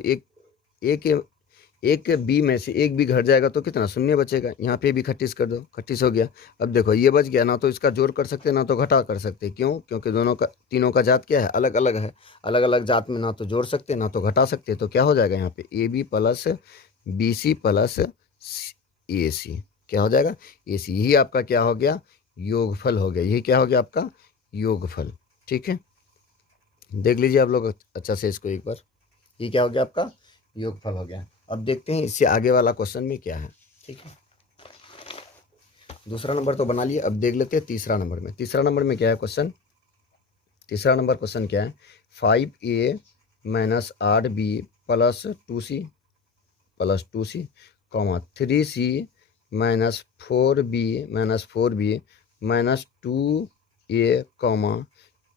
एक बी में से एक भी घट जाएगा तो कितना, शून्य बचेगा। यहाँ पे भी खट्टिस कर दो, खट्टिस हो गया। अब देखो ये बच गया, ना तो इसका जोड़ कर सकते ना तो घटा कर सकते। क्यों, क्योंकि तीनों का जात क्या है, अलग अलग है। अलग अलग जात में ना तो जोड़ सकते ना तो घटा सकते। तो क्या हो जाएगा यहाँ पे, a b plus B C plus a c, क्या हो जाएगा, ए सी। यही आपका क्या हो गया, योगफल हो गया। यही क्या हो गया आपका, योगफल। ठीक है, देख लीजिए आप लोग अच्छा से इसको एक बार, ये क्या हो गया आपका, योगफल हो गया। अब देखते हैं इससे आगे वाला क्वेश्चन में क्या है। ठीक है, दूसरा नंबर तो बना लिया, अब देख लेते हैं तीसरा नंबर में। तीसरा नंबर में क्या है क्वेश्चन, तीसरा नंबर क्वेश्चन क्या है, 5a minus 8b plus two C comma 3c minus 4b minus 2a comma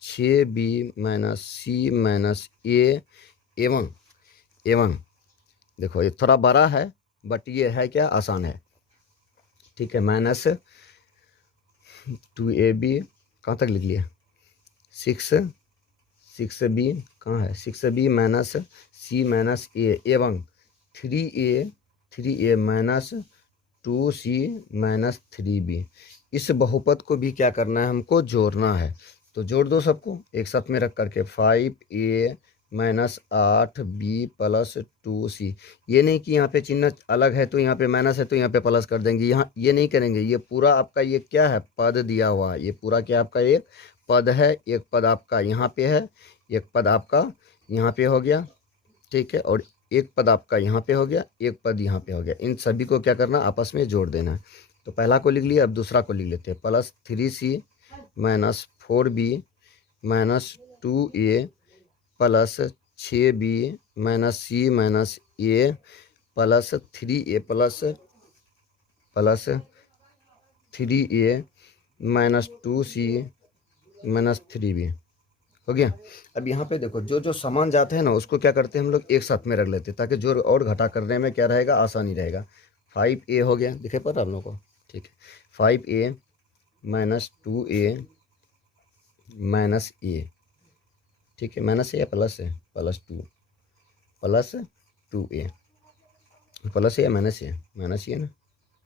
6b minus c minus a एवं एवं देखो ये थोड़ा बड़ा है बट ये है क्या, आसान है। ठीक है, माइनस 2ab कहाँ तक लिख लिया, 6b कहाँ है, 6b minus c minus a एवं 3a minus 2c minus 3b। इस बहुपद को भी क्या करना है, हमको जोड़ना है। तो जोड़ दो सबको एक साथ में रख करके, 5a minus 8b plus 2c। ये नहीं कि यहाँ पे चिन्ह अलग है तो यहाँ पे माइनस है तो यहाँ पे प्लस कर देंगे, यहाँ ये नहीं करेंगे। ये पूरा आपका ये क्या है, पद दिया हुआ है, ये पूरा क्या आपका एक पद है। एक पद आपका यहाँ पे है, एक पद आपका यहाँ पे हो गया। ठीक है, और एक पद आपका यहाँ पे हो गया, एक पद यहाँ पे हो गया। इन सभी को क्या करना, आपस में जोड़ देना है। तो पहला को लिख लिया, अब दूसरा को लिख लेते हैं, plus 3c minus 4b minus 2a plus 6b minus c minus a plus 3a plus 3a minus 2c minus 3b हो गया। अब यहाँ पे देखो जो जो समान जाते हैं ना उसको क्या करते हैं हम लोग एक साथ में रख लेते हैं, ताकि जोड़ और घटा करने में क्या रहेगा, आसानी रहेगा। 5a हो गया, दिखे पर आप लोगों को। ठीक है, 5a minus 2a minus a। ठीक है, माइनस है या प्लस है, प्लस 2a प्लस है या माइनस है, माइनस ही है ना,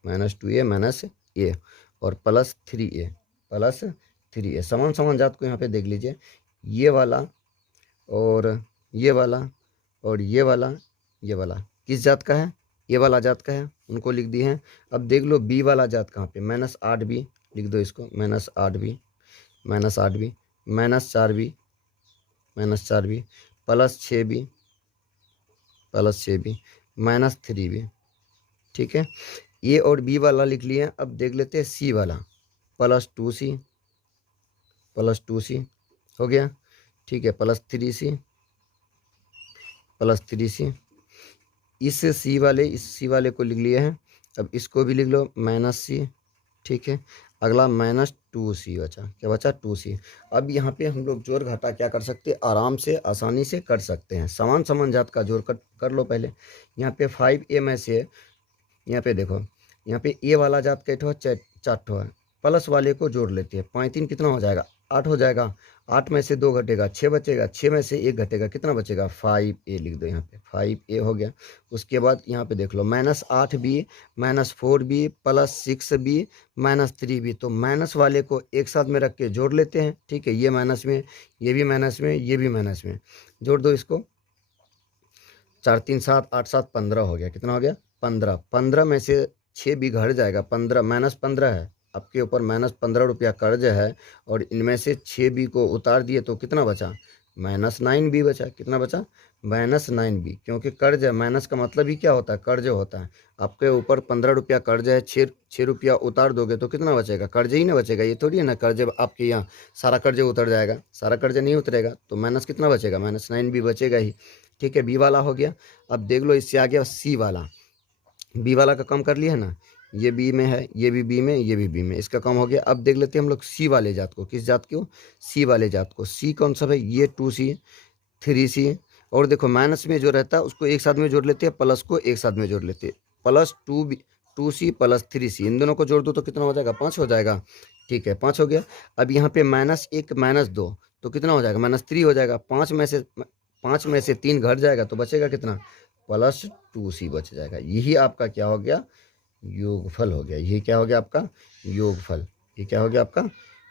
माइनस 2a माइनस a और प्लस 3a समान समान जात को यहाँ पे देख लीजिए। ये वाला और ये वाला और ये वाला किस जात का है, ये वाला जात का है, उनको लिख दिए हैं। अब देख लो बी वाला जात कहाँ पे, माइनस 8b लिख दो इसको, minus 8b minus 8b minus 4b plus 6b minus 3b। ठीक है, ए और बी वाला लिख लिए। अब देख लेते हैं सी वाला, प्लस 2c हो गया। ठीक है, प्लस 3c इस सी वाले को लिख लिए हैं। अब इसको भी लिख लो, माइनस c। ठीक है, अगला माइनस 2c बचा, क्या बचा, 2c। अब यहाँ पे हम लोग जोड़ घटा क्या कर सकते हैं, आराम से आसानी से कर सकते हैं। समान समान जात का जोड़ कर लो पहले। यहाँ पे 5a में से यहाँ पे देखो, यहाँ पे ए वाला जात का ठो चार ठो है, प्लस वाले को जोड़ लेते हैं। 5 3 कितना हो जाएगा, 8 हो जाएगा। 8 में से 2 घटेगा, 6 बचेगा। 6 में से 1 घटेगा, कितना बचेगा, 5a लिख दो यहाँ पे, 5a हो गया। उसके बाद यहाँ पे देख लो, minus 8b minus 4b plus 6b minus 3b। तो माइनस वाले को एक साथ में रख के जोड़ लेते हैं। ठीक है, ये माइनस में, ये भी माइनस में, ये भी माइनस में, जोड़ दो इसको। 4 3 7 8 7 15 हो गया, कितना हो गया, 15। 15 में से 6 भी घट जाएगा, 15 माइनस 15 है आपके ऊपर, माइनस 15 रुपया कर्ज है। और इनमें से 6 बी को उतार दिए तो कितना बचा, माइनस 9b बचा। कितना बचा, माइनस 9b, क्योंकि कर्ज है। माइनस का मतलब ही क्या होता है, कर्ज होता है। आपके ऊपर 15 रुपया कर्ज है, 6 रुपया उतार दोगे तो कितना बचेगा, कर्ज ही ना बचेगा। ये थोड़ी है ना कर्ज आपके यहाँ सारा कर्ज उतर जाएगा, सारा कर्ज नहीं उतरेगा। तो माइनस कितना बचेगा, माइनस 9b बचेगा ही। ठीक है, बी वाला हो गया। अब देख लो इससे आ गया सी वाला। बी वाला का कम कर लिया है ना, ये बी में है, ये भी बी में, ये भी बी में, इसका कम हो गया। अब देख लेते हैं हम लोग सी वाले जात को, किस जात को, सी वाले जात को। सी कौन सा है, ये 2c 3c। और देखो माइनस में जो रहता है उसको एक साथ में जोड़ लेते हैं, प्लस को एक साथ में जोड़ लेते हैं, प्लस 2c प्लस 3c। इन दोनों को जोड़ दो तो कितना हो जाएगा, 5 हो जाएगा। ठीक है, 5 हो गया। अब यहाँ पे माइनस 1 माइनस 2 तो कितना हो जाएगा, माइनस 3 हो जाएगा। 5 में से 3 घट जाएगा तो बचेगा कितना, प्लस 2c बच जाएगा। यही आपका क्या हो गया, योगफल हो गया। यही क्या हो गया आपका, योगफल। ये क्या हो गया आपका,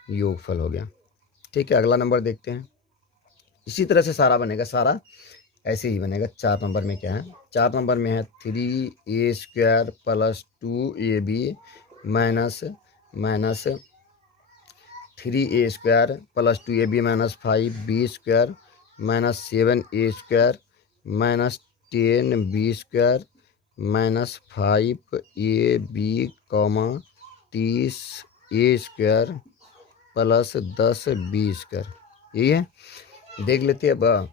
योगफल हो गया। ठीक है, अगला नंबर देखते हैं। इसी तरह से सारा बनेगा, सारा ऐसे ही बनेगा। 4 नंबर में क्या है, 4 नंबर में है 3a² plus 2ab minus 3a² plus 2ab minus 5b² minus 7a² minus 10b² minus 5ab comma 30a² plus 10b²। यही है। देख लेते हैं। अब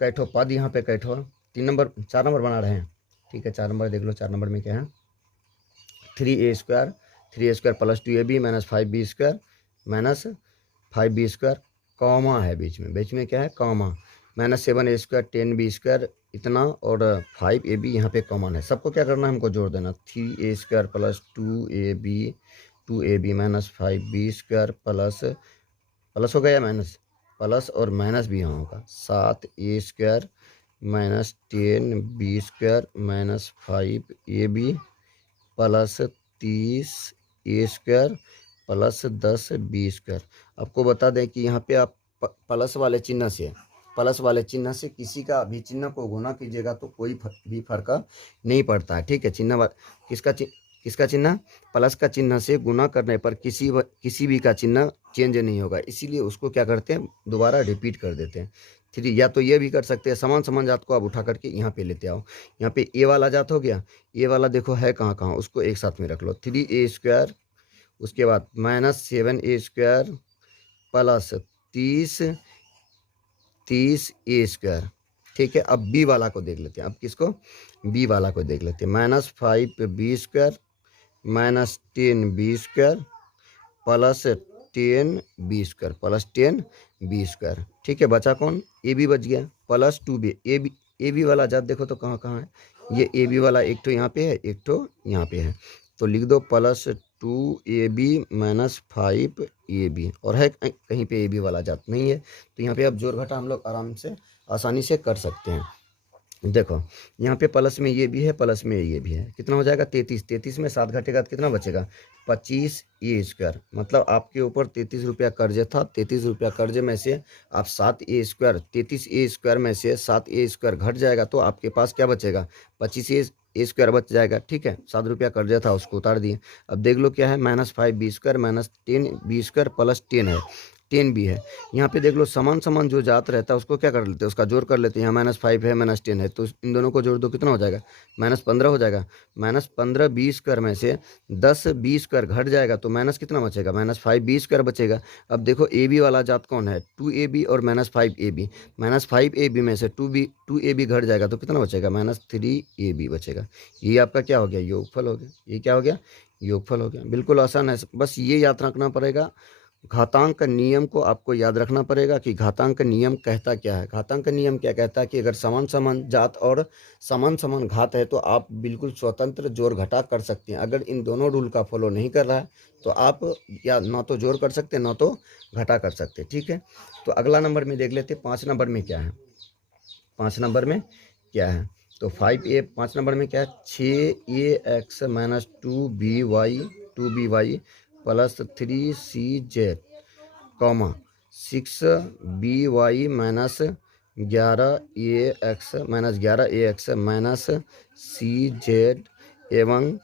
कैठो पद यहाँ पे कैठो 4 नंबर बना रहे हैं। ठीक है, 4 नंबर देख लो। 4 नंबर में क्या है, 3a² plus 2ab minus 5b² minus 5b², comma है बीच में क्या है, कॉमा, माइनस 7a² 10b² इतना, और 5ab यहाँ पे कॉमन है। सबको क्या करना है, हमको जोड़ देना। 3a² plus 2ab minus 5b² plus हो गया माइनस, प्लस और माइनस भी यहाँ होगा। 7a² minus 10b² minus 5ab plus 30a² plus 10b²। आपको बता दें कि यहाँ पे आप प्लस वाले चिन्ह से किसी का भी चिन्ह को गुना कीजिएगा तो कोई भी फर्क नहीं पड़ता है। ठीक है, किसका चिन्ह, प्लस का चिन्ह से गुना करने पर किसी भी का चिन्ह चेंज नहीं होगा, इसीलिए उसको क्या करते हैं, दोबारा रिपीट कर देते हैं। 3, या तो ये भी कर सकते हैं, समान जात को आप उठा करके यहाँ पे लेते आओ। यहाँ पे ए वाला जात हो गया, ए वाला देखो है कहाँ, उसको एक साथ में रख लो। 3a², उसके बाद माइनस 7a² प्लस 30a²। ठीक है, अब बी वाला को देख लेते हैं। अब किसको, बी वाला को देख लेते हैं। Minus 5b² minus 10b² plus 10b² plus 10b²। ठीक है, बचा कौन, ए बी बच गया, प्लस 2b। ए बी वाला जात देखो तो कहाँ है, ये ए बी वाला एक तो यहाँ पे है, एक तो यहाँ पे है, तो लिख दो प्लस 2ab माइनस 5ab। और है कहीं पे ए बी वाला जात नहीं है, तो यहाँ पे अब जोड़ घटा हम लोग आसानी से कर सकते हैं। देखो यहाँ पे प्लस में ये भी है, प्लस में ये भी है, कितना हो जाएगा 33 में 7 घटेगा तो कितना बचेगा 25a²। मतलब आपके ऊपर 33 रुपया कर्ज था, 33 रुपया कर्ज में से आप 7a² 33a² में से 7a² घट जाएगा तो आपके पास क्या बचेगा, 25a² बच जाएगा। ठीक है, 7 रुपया कर्ज था उसको उतार दिए। अब देख लो क्या है, minus 5b² minus 10b² plus 10 है, 10 भी है। यहाँ पे देख लो समान जो जात रहता है उसको क्या कर लेते हैं, उसका जोड़ कर लेते हैं। यहाँ माइनस 5 है, माइनस 10 है, तो इन दोनों को जोड़ दो, कितना हो जाएगा, माइनस 15 हो जाएगा। माइनस 15b² में से 10b² घट जाएगा तो माइनस कितना बचेगा, माइनस 5b² बचेगा। अब देखो ए बी वाला जात कौन है, 2ab और माइनस 5ab। माइनस 5ab में से 2ab घट जाएगा तो कितना बचेगा, माइनस 3ab बचेगा। ये आपका क्या हो गया, योगफल हो गया। ये क्या हो गया, योगफल हो गया। बिल्कुल आसान है, बस ये याद रखना पड़ेगा। घातांक नियम को आपको याद रखना पड़ेगा कि घातांक नियम कहता क्या है। घातांक नियम क्या कहता है कि अगर समान जात और समान घात है तो आप बिल्कुल स्वतंत्र जोड़ घटा कर सकते हैं। अगर इन दोनों रूल का फॉलो नहीं कर रहा है तो आप या ना तो जोड़ कर सकते हैं ना तो घटा कर सकते हैं। ठीक है, तो अगला नंबर में देख लेते हैं 5 नंबर में क्या है। 5 नंबर में क्या है, तो 5 नंबर में क्या है, 6ax minus 2by plus 3cz comma 6by minus 11ax minus cz एवं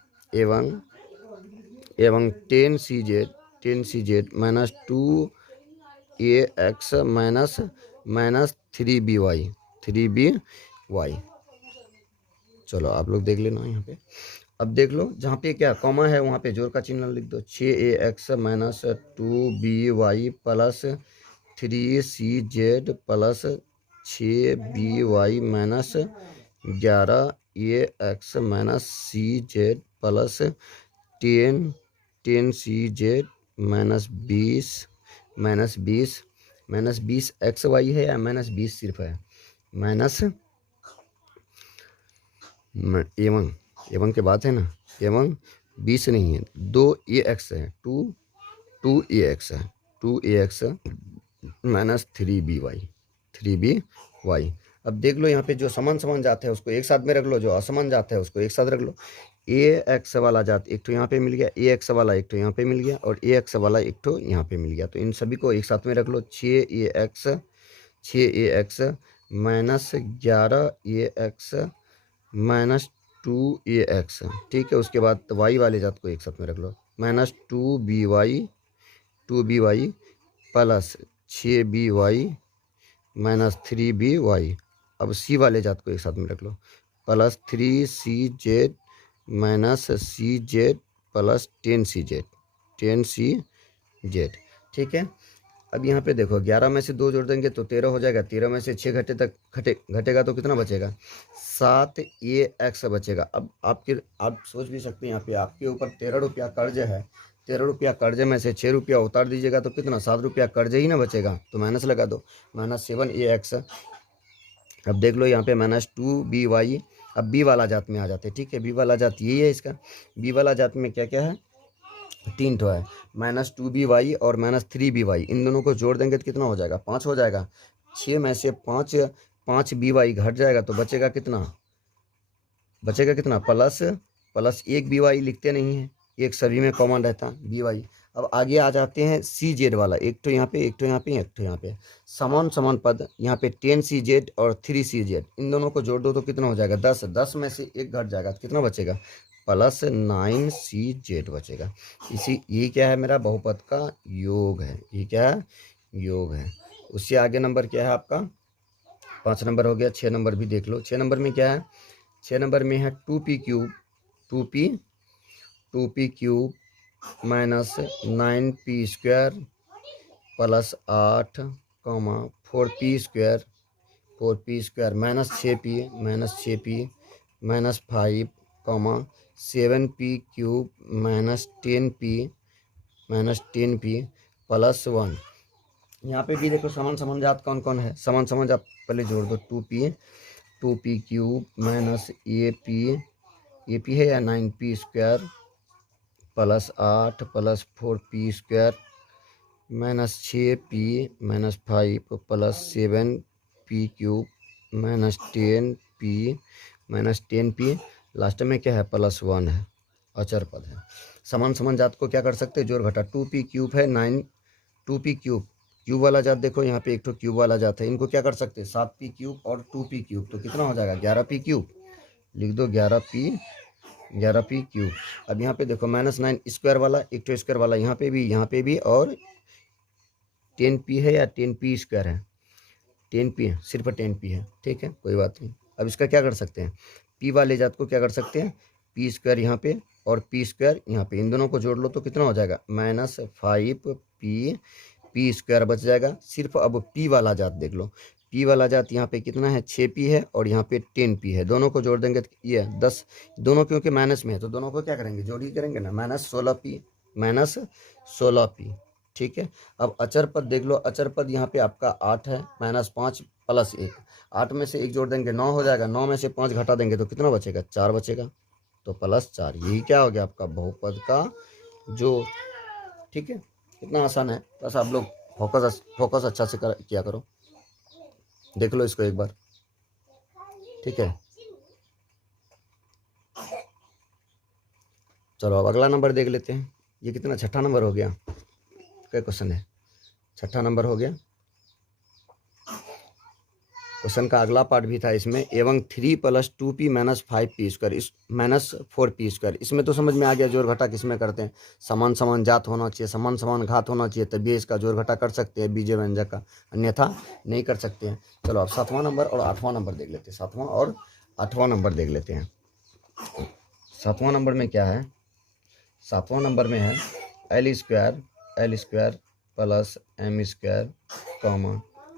10cz minus 2ax minus 3by। चलो आप लोग देख लेना यहाँ पे। अब देख लो जहाँ पे क्या कॉमा है वहाँ पे जोड़ का चिन्ह लिख दो। 6ax minus 2by plus 3cz plus 6by minus 11ax minus cz plus 10cz minus 20 xy है या माइनस 20 सिर्फ है, माइनस एवं के बाद है ना, एवं 20 नहीं है, 2ax है, 2ax है, 2ax माइनस 3by। अब देख लो यहाँ पे जो समान जात है उसको एक साथ में रख लो, जो असमान जात है उसको एक साथ रख लो। ax वाला जात एक तो यहाँ पे मिल गया, ax वाला एक तो यहाँ पे मिल गया और ax वाला एक तो यहाँ पे मिल गया, तो इन सभी को एक साथ में रख लो। 6ax minus 11ax minus 2ax। ठीक है, उसके बाद y वाले जात को एक साथ में रख लो, minus 2by plus 6by minus 3by। अब c वाले जात को एक साथ में रख लो, प्लस 3cz माइनस सी जेड प्लस 10 CZ, 10 CZ। ठीक है। अब यहाँ पे देखो 11 में से 2 जोड़ देंगे तो 13 हो जाएगा। 13 में से 6 घटेगा तो कितना बचेगा? 7AX बचेगा। अब आप सोच भी सकते हैं, यहाँ पे आपके ऊपर 13 रुपया कर्ज है। 13 रुपया कर्जे में से 6 रुपया उतार दीजिएगा तो कितना? 7 रुपया कर्जे ही ना बचेगा। तो माइनस लगा दो, -7AX। अब देख लो यहाँ पे -2BY। अब बी वाला जात में आ जाते हैं। ठीक है, बी वाला जात यही है इसका। बी वाला जात में क्या क्या है? 3 ठो है, -2BY और -3BY। इन दोनों को जोड़ देंगे तो कितना हो जाएगा? 5 हो जाएगा। 6 में से 5 BY घट जाएगा तो बचेगा कितना? Plus 1BY। लिखते नहीं है, एक सभी में कॉमन रहता BY। अब आगे आ जाते हैं CZ वाला। एक तो यहाँ पे, एक तो यहाँ पे, एक तो यहाँ पे। समान समान पद यहाँ पे 10CZ और 3CZ। इन दोनों को जोड़ दो तो कितना हो जाएगा? 10। 10 में से 1 घट जाएगा तो कितना बचेगा? +9CZ बचेगा। ये क्या है? मेरा बहुपद का योग है। ये क्या है? योग है। उससे आगे नंबर क्या है आपका? 5 नंबर हो गया। 6 नंबर भी देख लो। 6 नंबर में क्या है? 6 नंबर में है 2p cube, 2p cube -9p square plus 8, 4p square, 4p square -6p, -5, 7p cube -10p plus 1। यहाँ पे भी देखो समान समान जात कौन कौन है? समान समान जात पहले जोड़ दो। 2p क्यूब -AP है या 9p square plus 8 plus 4p square -6p -5 plus 7p cube -10p last में क्या है? +1 है, अचर पद है। समान समान जात को क्या कर सकते हैं? जोड़ घटा। 2p क्यूब है 9, 2p क्यूब वाला जात देखो यहाँ पे एक तो क्यूब वाला जात है। इनको क्या कर सकते हैं? 7p क्यूब और 2p क्यूब, तो कितना हो जाएगा? 11p cube. लिख दो 11p क्यूब। अब यहाँ पे देखो -9 स्क्वायर वाला, एक तो स्क्वायर वाला यहाँ पे भी और 10p है या 10p स्क्वायर है? 10p है, सिर्फ 10p है। ठीक है, कोई बात नहीं। अब इसका क्या कर सकते हैं? p वाले जात को क्या कर सकते हैं? p स्क्वायर यहाँ पे और p स्क्वायर यहाँ पे, इन दोनों को जोड़ लो तो कितना हो जाएगा? -5p स्क्वायर बच जाएगा। सिर्फ अब p वाला जात देख लो। p वाला जात यहाँ पे कितना है? 6p है और यहाँ पे 10p है। दोनों को जोड़ देंगे तो ये 10। दोनों क्योंकि माइनस में है तो दोनों को क्या करेंगे? जोड़ी करेंगे ना। -16p। ठीक है। अब अचर पद देख लो। अचर पद यहाँ पे आपका 8 है, -5 प्लस 1। 8 में से 1 जोड़ देंगे 9 हो जाएगा। 9 में से 5 घटा देंगे तो कितना बचेगा? 4 बचेगा। तो +4। यही क्या हो गया? आपका बहुपद का जोड़। ठीक है, कितना आसान है। बस आप लोग फोकस अच्छा से किया करो। देख लो इसको एक बार। ठीक है, चलो अब अगला नंबर देख लेते हैं। ये कितना? छठा नंबर हो गया। क्या क्वेश्चन है? छठा नंबर हो गया। क्वेश्चन का अगला पार्ट भी था इसमें। एवं 3 + 2p - 5p स्क्वायर इस -4p स्क्वायर। इसमें तो समझ में आ गया जोड़ घटा किसमें करते हैं? समान समान जात होना चाहिए, समान समान घात होना चाहिए, तभी इसका जोड़ घटा कर सकते हैं बीजे व्यंजक का, अन्यथा नहीं कर सकते हैं। चलो अब 7वां नंबर और 8वां नंबर देख लेते हैं। 7वां और 8वां नंबर देख लेते हैं। 7वां नंबर में क्या है? 7वां नंबर में है l square plus m square,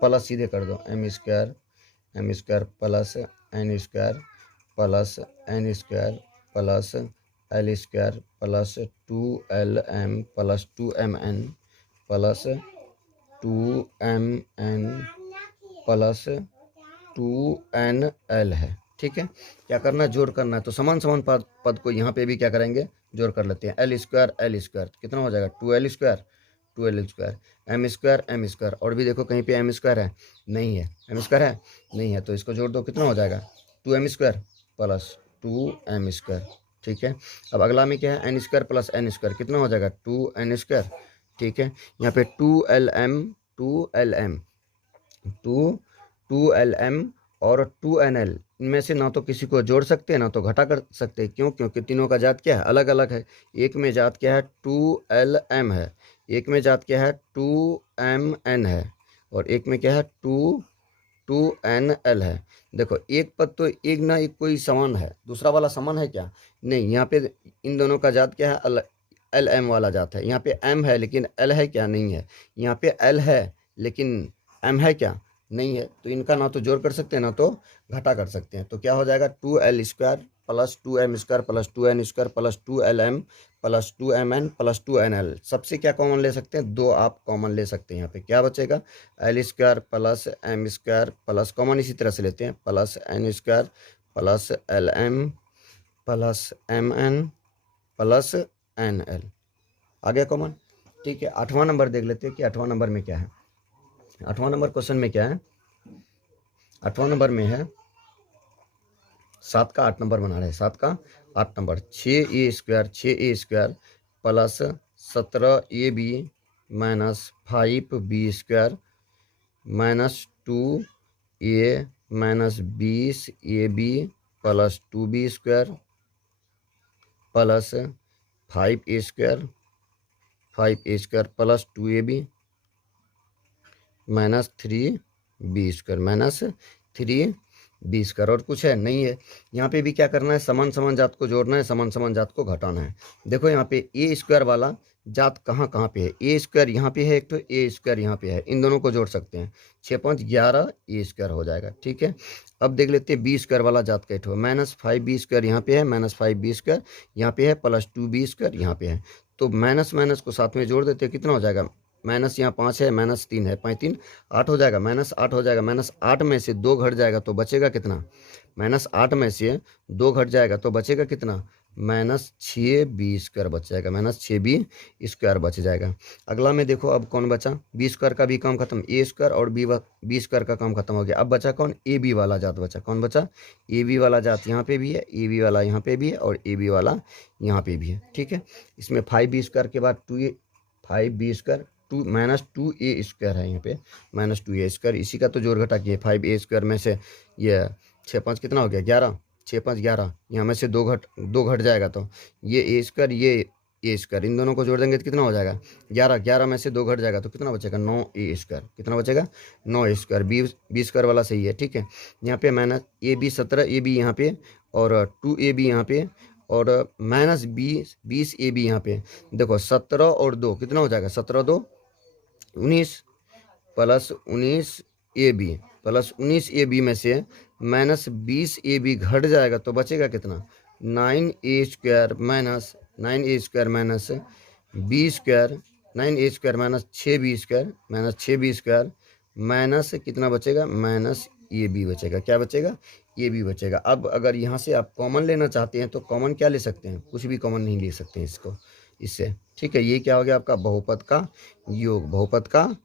plus सीधे कर दो m square plus n square plus l square plus 2lm plus 2mn plus 2mn plus 2nl है। ठीक है, क्या करना है? जोड़ करना है। तो समान समान पद को यहाँ पे भी क्या करेंगे? जोड़ कर लेते हैं। l स्क्वायर कितना हो जाएगा? 2l square m square. और भी देखो कहीं पे m स्क्वायर है? नहीं है। m स्क्वायर है? नहीं है। तो इसको जोड़ दो, कितना हो जाएगा? 2m square plus 2m square. ठीक है, अब अगला में क्या है? n square plus n square, कितना हो जाएगा? 2n square. ठीक है, यहाँ पे 2lm और 2nl, इनमें से ना तो किसी को जोड़ सकते हैं ना तो घटा कर सकते हैं। क्यों? क्योंकि तीनों का जात क्या है? अलग अलग है। एक में जात क्या है? 2lm है, एक में जात क्या है? 2mn है, और एक में क्या है? 2nl है। देखो एक पद तो एक ना एक कोई समान है, दूसरा वाला समान है क्या? नहीं, यहाँ पे इन दोनों का जात क्या है? एल एम वाला जात है। यहाँ पे एम है लेकिन एल है क्या? नहीं है। यहाँ पे एल है लेकिन एम है क्या? नहीं है। तो इनका ना तो जोड़ कर सकते हैं ना तो घटा कर सकते हैं। तो क्या हो जाएगा? 2l² plus 2m² plus 2n² plus 2lm plus 2mn plus 2nl। सबसे क्या कॉमन ले सकते हैं? 2 आप कॉमन ले सकते हैं। यहाँ पे क्या बचेगा? l² plus m² plus common इसी तरह से लेते हैं plus n² plus lm plus mn plus nl। आ गया कॉमन। ठीक है, 8वां नंबर देख लेते हैं कि 8वां नंबर में क्या है। 8वां नंबर क्वेश्चन में क्या है? 8वां नंबर में है 7 का 8 नंबर बना रहे हैं। 7 का 8 number 6a² plus 17ab minus 5b² minus 2a minus 20ab plus 2b² plus 5a² plus 2ab minus 3b² minus 3b²। और कुछ है? नहीं है। यहाँ पे भी क्या करना है? समान समान जात को जोड़ना है, समान समान जात को घटाना है। देखो यहाँ पे a² वाला जात कहाँ कहाँ पे है? a² यहाँ पे है एक, तो a² यहाँ पे है। इन दोनों को जोड़ सकते हैं। 6 5 11 a² हो जाएगा। ठीक है, अब देख लेते हैं b² वाला जात का एक माइनस 5b² यहाँ पे है, माइनस 5b² यहाँ पे है, प्लस 2b² यहाँ पे है। तो माइनस माइनस को साथ में जोड़ देते हैं, कितना हो जाएगा? माइनस यहाँ 5 है, माइनस 3 है, 5 3 8 हो जाएगा, माइनस 8 हो जाएगा। माइनस 8 में से 2 घट जाएगा तो बचेगा कितना? माइनस 8 में से 2 घट जाएगा तो बचेगा कितना? माइनस 6b² बच जाएगा, माइनस 6b² बच जाएगा। अगला में देखो अब कौन बचा? b² का भी काम खत्म, a² और b² का काम खत्म हो गया। अब बचा कौन? ab वाला जात बचा। कौन बचा? ab वाला जात यहाँ पे भी है, ab वाला यहाँ पे भी है और ab वाला यहाँ पे भी है। ठीक है, इसमें 5b² के बाद 5b² 2 माइनस 2a² है यहाँ पे, माइनस 2a²। इसी का तो जोड़ घटा किए। 5a² में से ये 6 5 कितना हो गया? 11, 6 5 11। यहाँ में से 2 घट जाएगा तो ये a², ये a², इन दोनों को जोड़ देंगे तो कितना हो जाएगा? 11। 11 में से 2 घट जाएगा तो कितना बचेगा? 9a²। कितना बचेगा? 9a²। b² वाला सही है। ठीक है, यहाँ पे माइनस ab 17ab यहाँ पे और 2ab यहाँ पे और माइनस 20ab यहाँ पे। देखो 17 और 2 कितना हो जाएगा? 17 2 19 प्लस 19ab प्लस 19ab में से माइनस 20ab घट जाएगा तो बचेगा कितना? 9a² minus 9a² minus b², 9a² minus 6b² minus 6b² minus कितना बचेगा? माइनस ab बचेगा। क्या बचेगा? ab बचेगा। अब अगर यहाँ से आप कॉमन लेना चाहते हैं तो कॉमन क्या ले सकते हैं? कुछ भी कॉमन नहीं ले सकते हैं इसको, इससे। ठीक है, ये क्या हो गया आपका? बहुपद का योग, बहुपद का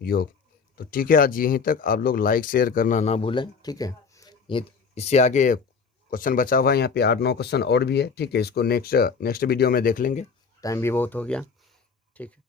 योग। तो ठीक है, आज यहीं तक। आप लोग लाइक शेयर करना ना भूलें। ठीक है, ये इससे आगे क्वेश्चन बचा हुआ है, यहाँ पे 8 9 क्वेश्चन और भी है। ठीक है, इसको नेक्स्ट वीडियो में देख लेंगे, टाइम भी बहुत हो गया। ठीक है।